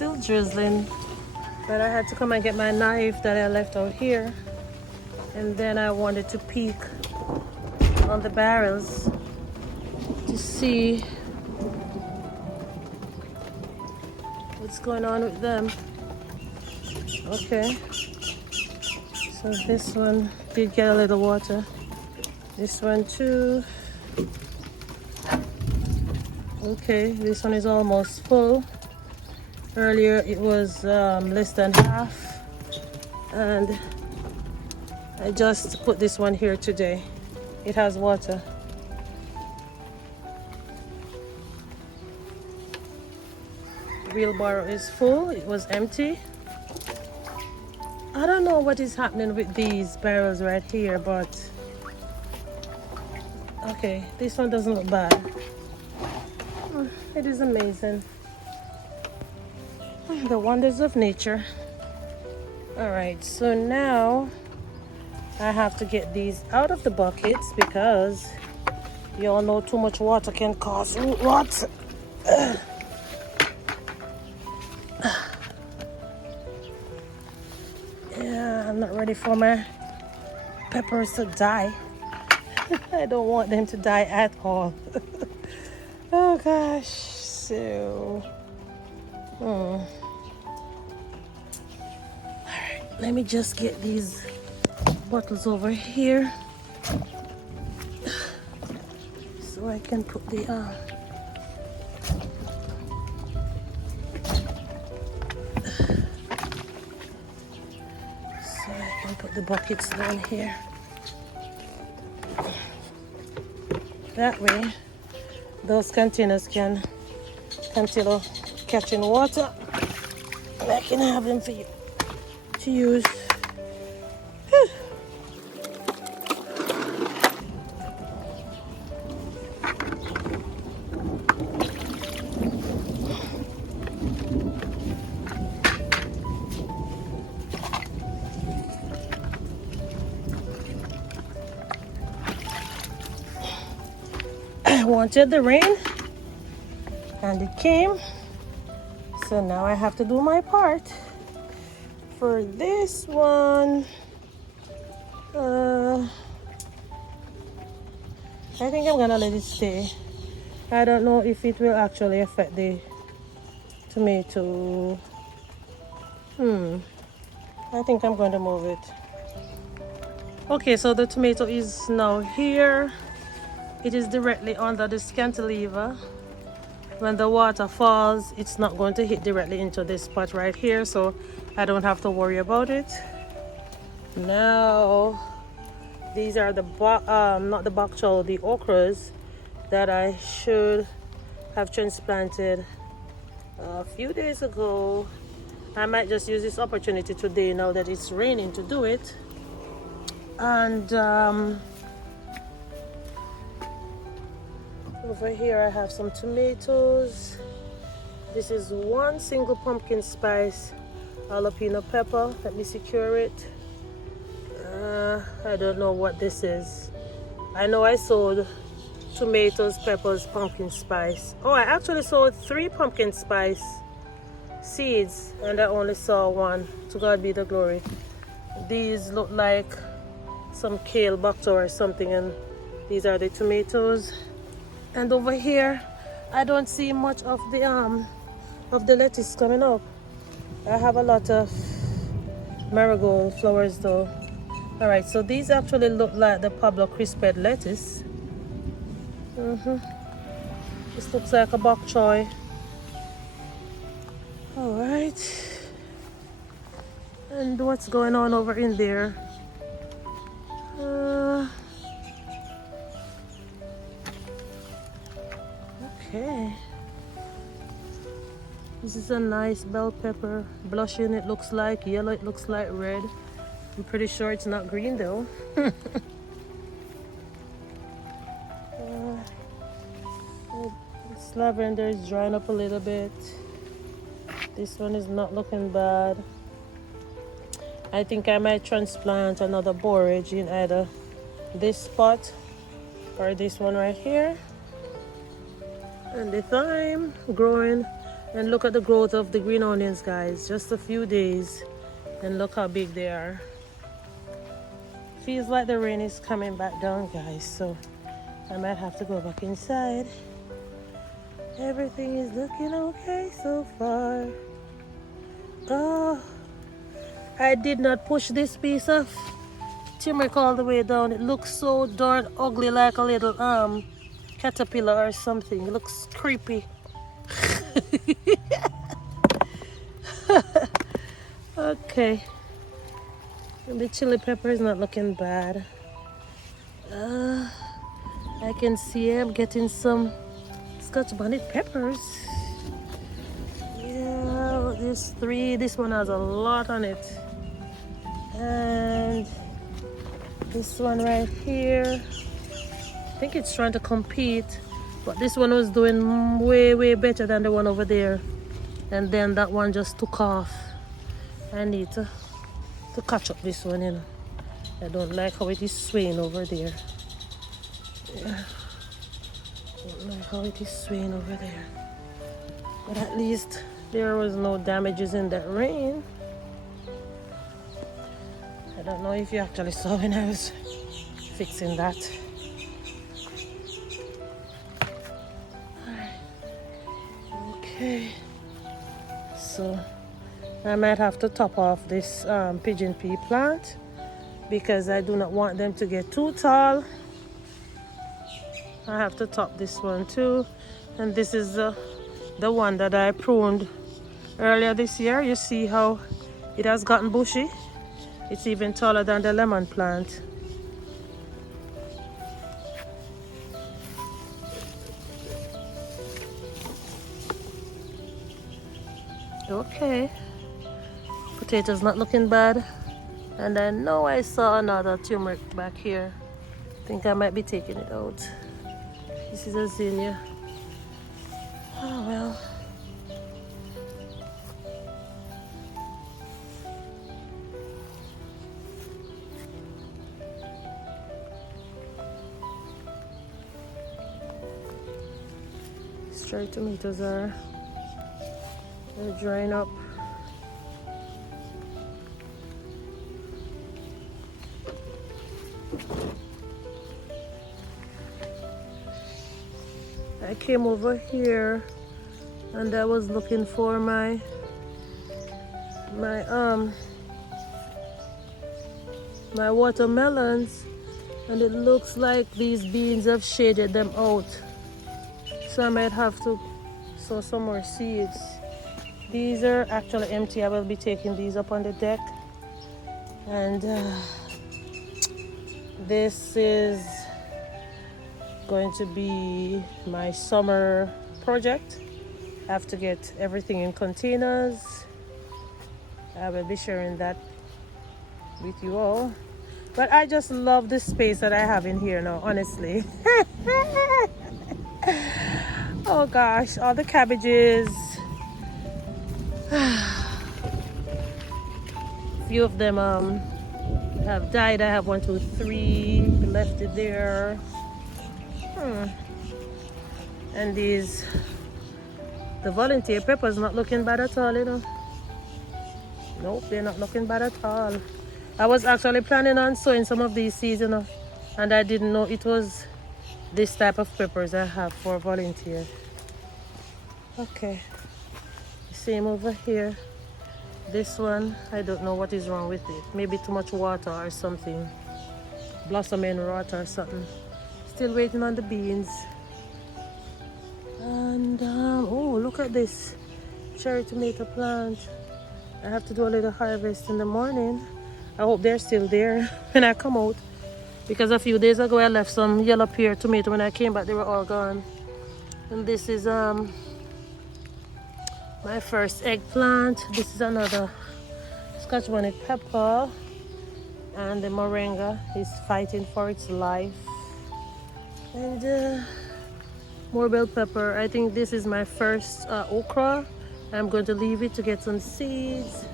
still drizzling, but I had to come and get my knife that I left out here, and then I wanted to peek on the barrels to see what's going on with them. Okay, so this one did get a little water, this one too. Okay, this one is almost full. Earlier it was less than half, and I just put this one here today. It has water. The wheelbarrow is full. It was empty. I don't know what is happening with these barrels right here, but okay, this one doesn't look bad. It is amazing. The wonders of nature. All right, so now I have to get these out of the buckets because you all know too much water can cause root rot. Yeah, I'm not ready for my peppers to die. I don't want them to die at all. Oh gosh, so all right, let me just get these bottles over here so I can put the buckets down here. That way those containers can continue catching water, and I can have them for you to use. I wanted the rain and it came, so now I have to do my part. For this one, I think I'm gonna let it stay. I don't know if it will actually affect the tomato. I think I'm going to move it. Okay, so the tomato is now here. It is directly under the cantilever. When the water falls, it's not going to hit directly into this spot right here, so I don't have to worry about it. Now, these are the not the bok choy, the okras that I should have transplanted a few days ago. I might just use this opportunity today now that it's raining to do it. And over here I have some tomatoes. This is one single pumpkin spice jalapeno pepper. Let me secure it. I don't know what this is. I know I sold tomatoes, peppers, pumpkin spice. Oh, I actually sold 3 pumpkin spice seeds and I only saw 1. To God be the glory. These look like some kale bok choy or something, and these are the tomatoes. And over here I don't see much of the lettuce coming up. I have a lot of marigold flowers though. All right, so these actually look like the Pablo crisped lettuce. This looks like a bok choy. All right, and what's going on over in there? Okay, this is a nice bell pepper, blushing. It looks like yellow, it looks like red. I'm pretty sure it's not green though. This lavender is drying up a little bit. This one is not looking bad. I think I might transplant another borage in either this spot or this one right here. And the thyme growing And look at the growth of the green onions, guys. Just a few days and look how big they are. Feels like the rain is coming back down, guys, so I might have to go back inside. Everything is looking okay so far. Oh, I did not push this piece of turmeric all the way down. It looks so darn ugly, like a little caterpillar or something. It looks creepy. Okay, and the chili pepper is not looking bad. I can see I'm getting some Scotch bonnet peppers. Yeah, there's 3. This one has a lot on it, and this one right here, I think it's trying to compete, but this one was doing way better than the one over there, and then that one just took off. I need to catch up this one, you know. I don't like how it is swaying over there. Yeah. Don't like how it is swaying over there. But at least there was no damages in that rain. I don't know if you actually saw when I was fixing that. Okay. So I might have to top off this pigeon pea plant because I do not want them to get too tall. I have to top this one too, and this is the one that I pruned earlier this year. You see how it has gotten bushy? It's even taller than the lemon plant. Okay, potatoes not looking bad, and I know I saw another turmeric back here. I think I might be taking it out. This is a zinnia. Oh well. Stray tomatoes are drying up. I came over here and I was looking for my watermelons, and it looks like these beans have shaded them out, so I might have to sow some more seeds. These are actually empty. I will be taking these up on the deck, and this is going to be my summer project. I have to get everything in containers. I will be sharing that with you all, but I just love the space that I have in here now, honestly. Oh gosh, all the cabbages. Few of them have died. I have 1, 2, 3 left it there. And the volunteer peppers not looking bad at all, you know. Nope, they're not looking bad at all. I was actually planning on sowing some of these seeds, you know, and I didn't know it was this type of peppers I have for volunteer. Okay, same over here. This one, I don't know what is wrong with it. Maybe too much water or something. Blossoming rot or something. Still waiting on the beans. And oh, look at this cherry tomato plant. I have to do a little harvest in the morning. I hope they're still there when I come out, because a few days ago I left some yellow pear tomato. When I came back, they were all gone. And this is my first eggplant. This is another Scotch bonnet pepper, and the moringa is fighting for its life. And more bell pepper. I think this is my first okra. I'm going to leave it to get some seeds.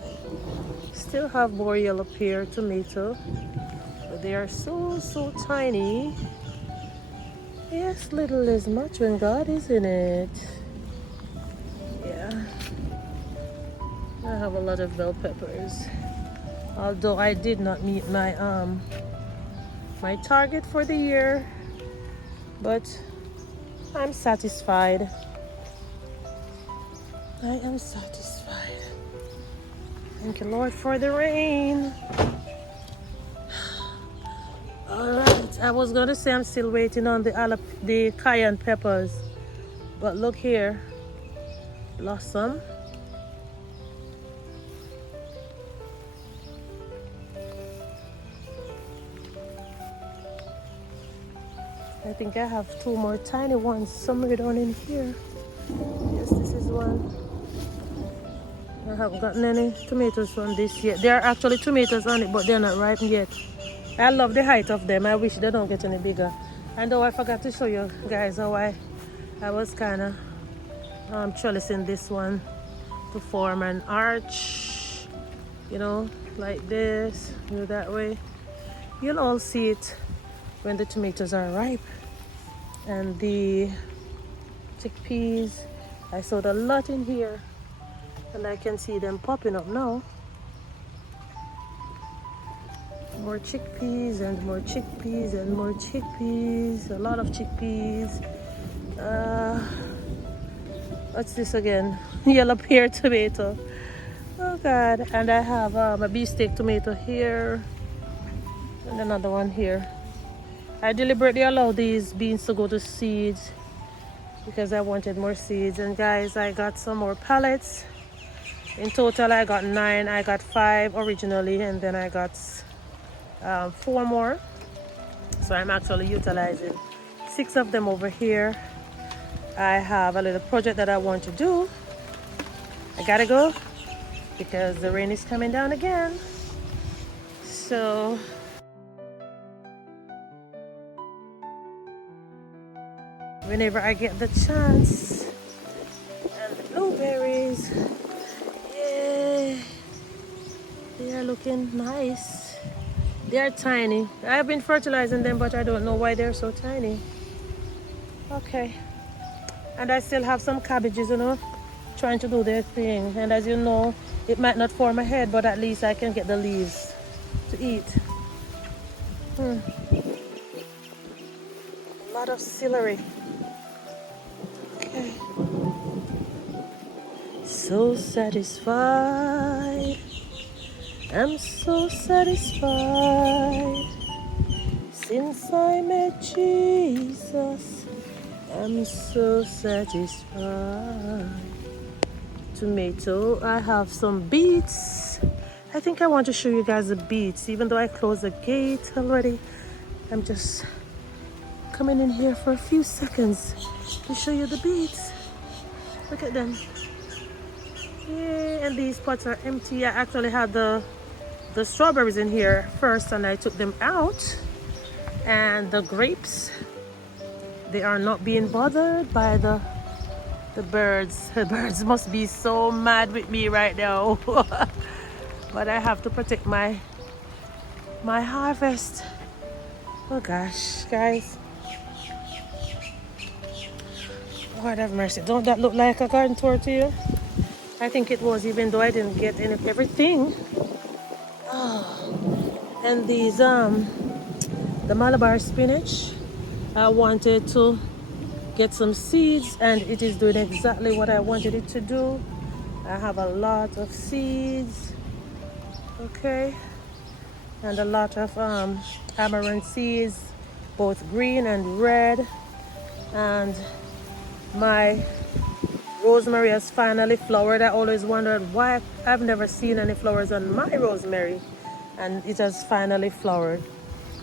Still have more yellow pear tomato, but they are so tiny. Yes, little is much when God is in it. Yeah. I have a lot of bell peppers. Although I did not meet my target for the year, but I'm satisfied. I am satisfied. Thank you, Lord, for the rain. All right, I was gonna say I'm still waiting on the cayenne peppers, but look here, blossom. I think I have 2 more tiny ones somewhere down in here. Yes, this is one. I haven't gotten any tomatoes from this yet. There are actually tomatoes on it, but they're not ripe yet. I love the height of them. I wish they don't get any bigger. And though I forgot to show you guys how I was kind of trellising this one to form an arch, you know, like this, you know, that way. You'll all see it when the tomatoes are ripe. And the chickpeas, I sowed a lot in here, and I can see them popping up now. More chickpeas and more chickpeas and more chickpeas, a lot of chickpeas. What's this again? Yellow pear tomato. Oh God. And I have a beefsteak tomato here and another one here. I deliberately allowed these beans to go to seeds because I wanted more seeds. And guys, I got some more pallets. In total I got 9. I got 5 originally, and then I got 4 more. So I'm actually utilizing 6 of them over here. I have a little project that I want to do. I gotta go because the rain is coming down again. So whenever I get the chance. And the blueberries, yeah, they are looking nice. They are tiny. I've been fertilizing them, but I don't know why they're so tiny. Okay. And I still have some cabbages, you know, trying to do their thing. And as you know, it might not form a head, but at least I can get the leaves to eat. A lot of celery. Okay. So satisfied. I'm so satisfied. Since I met Jesus, I'm so satisfied. Tomato. I have some beets. I think I want to show you guys the beets. Even though I closed the gate already, I'm just coming in here for a few seconds to show you the beets. Look at them. Yeah, and these pots are empty. I actually had the strawberries in here first, and I took them out. And the grapes, they are not being bothered by the birds. The birds must be so mad with me right now. But I have to protect my harvest. Oh gosh, guys. Lord have mercy. Don't that look like a garden tour to you? I think it was, even though I didn't get everything. Oh. And these the Malabar spinach, I wanted to get some seeds, and it is doing exactly what I wanted it to do. I have a lot of seeds, okay, and a lot of amaranth seeds, both green and red. And my rosemary has finally flowered. I always wondered why I've never seen any flowers on my rosemary, and it has finally flowered.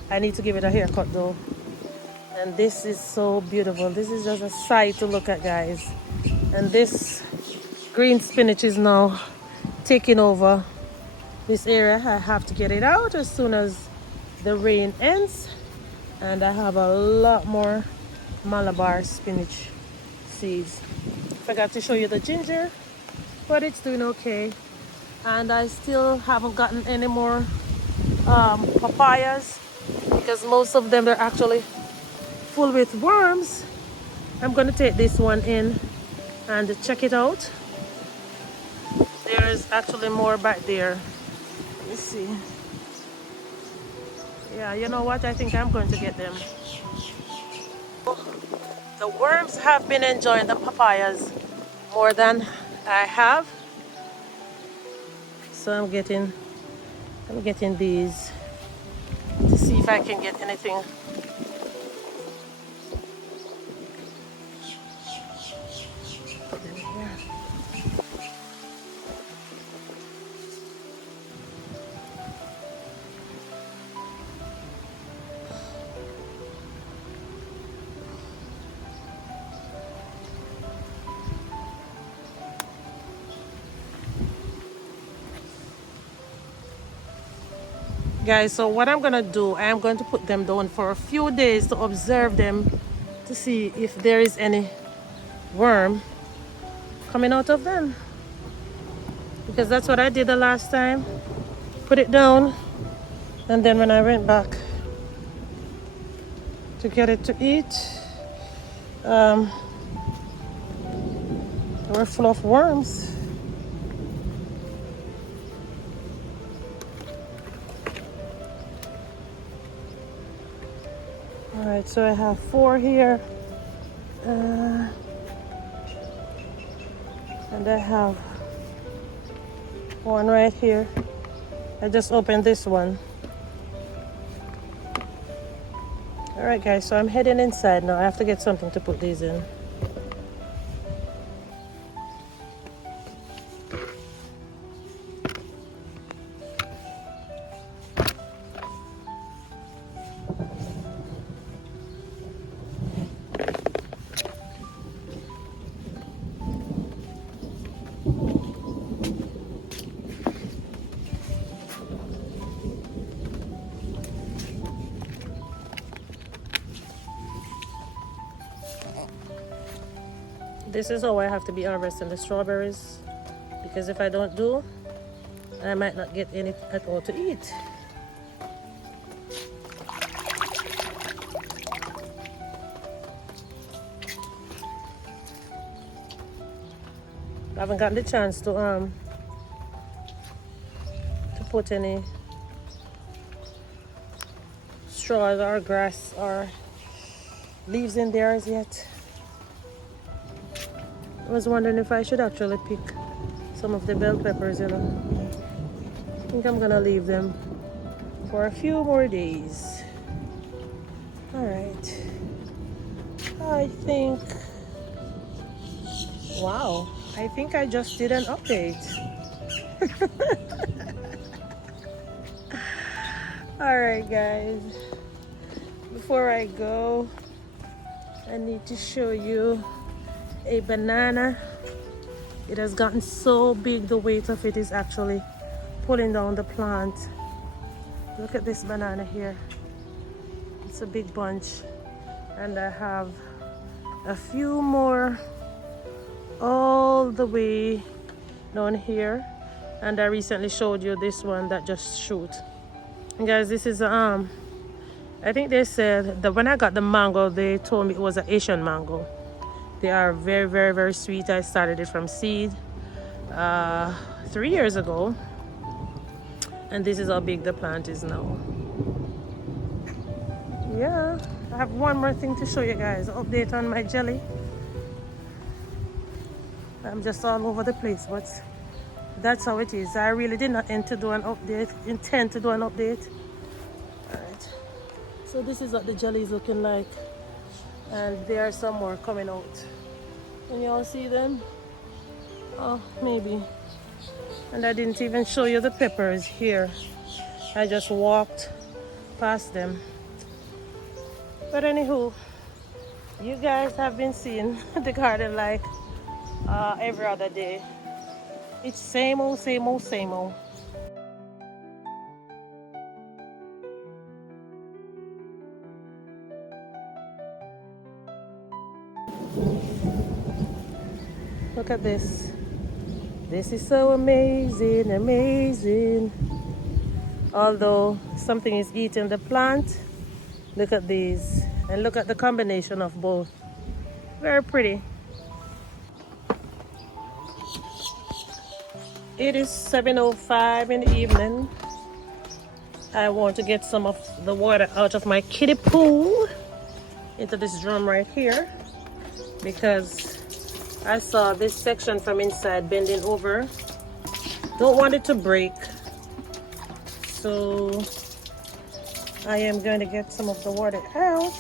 I need to give it a haircut though. And this is so beautiful. This is just a sight to look at, guys. And this green spinach is now taking over this area. I have to get it out as soon as the rain ends. And I have a lot more Malabar spinach seeds. Forgot to show you the ginger, but it's doing okay. And I still haven't gotten any more papayas, because most of them are actually full with worms. I'm going to take this one in and check it out. there's actually more back there. Let me see. Yeah, you know what? I think I'm going to get them. The worms have been enjoying the papayas more than I have. So I'm getting these to see if I can get anything. Put them here. Guys, so what I'm gonna do, I am going to put them down for a few days to observe them to see if there is any worm coming out of them, because that's what I did the last time. Put it down, and then when I went back to get it to eat, they were full of worms. All right, so I have 4 here, and I have 1 right here. I just opened this one. All right, guys, so I'm heading inside now. I have to get something to put these in. This is how I have to be harvesting the strawberries, because if I don't do, I might not get any at all to eat. I haven't gotten the chance to put any straws or grass or leaves in there as yet. I was wondering if I should actually pick some of the bell peppers, you know. I think I'm gonna leave them for a few more days. All right. I think, wow, I think I just did an update. All right, guys. Before I go, I need to show you a banana. It has gotten so big, the weight of it is actually pulling down the plant. Look at this banana here. It's a big bunch, and I have a few more all the way down here, and I recently showed you this one that just shoot. And guys, this is I think they said that when I got the mango, they told me it was an Asian mango. They are very, very, very sweet. I started it from seed 3 years ago, and this is how big the plant is now. Yeah, I have one more thing to show you guys. Update on my jelly. I'm just all over the place, but that's how it is. I really did not intend to do an update. All right, so this is what the jelly is looking like, and there are some more coming out. Can you all see them? Oh, maybe. And I didn't even show you the peppers here. I just walked past them. But anywho, you guys have been seeing the garden like every other day. It's same old, same old, same old. Look at this. This is so amazing, amazing. Although something is eating the plant, look at these. And look at the combination of both. Very pretty. It is 7:05 in the evening. I want to get some of the water out of my kiddie pool into this drum right here because I saw this section from inside bending over. Don't want it to break. So I am going to get some of the water out.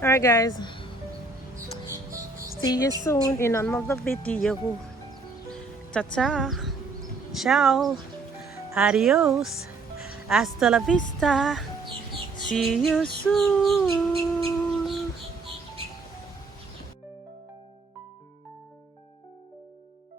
Alright guys, see you soon in another video. Ta-ta, ciao, adios, hasta la vista, see you soon.